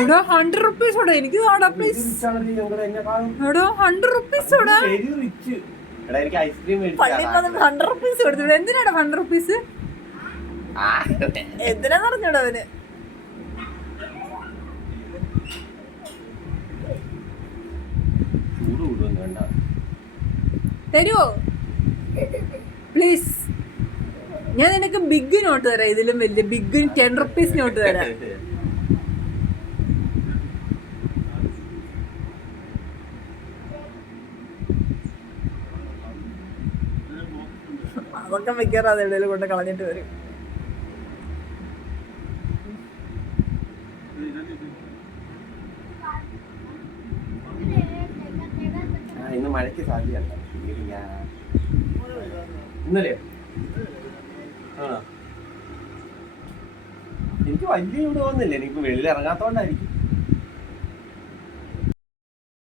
എടോ 100 റുപ്പീസ് ഓടാ എനിക്ക് താടാ പ്ലീസ്. എടോ 100 റുപ്പീസ് ഓടാ. പള്ളിപ്പോ 100 റുപ്പീസ് കൊടുത്തു. എന്തിനാടാ 100 റുപ്പീസ്? എന്തിനാ പറഞ്ഞോടാ അവന്? തരുവോ പ്ലീസ്? ഞാൻ നിനക്ക് ബിഗ് നോട്ട് തരാം, ഇതിലും വലിയ ബിഗ് 10 റുപ്പീസ് നോട്ട് തരാം. അതൊക്കെ മിക്കവാറും എവിടെയെങ്കിലും കൊണ്ട് കളഞ്ഞിട്ട് വരും. ഇന്ന് മഴയ്ക്ക് സാധ്യതയുണ്ട്. ഇന്നലെയോ? എനിക്ക് വലിയ ഇവിടെ തോന്നുന്നില്ല, എനിക്ക് വെളിയിൽ ഇറങ്ങാത്തോണ്ടായിരിക്കും.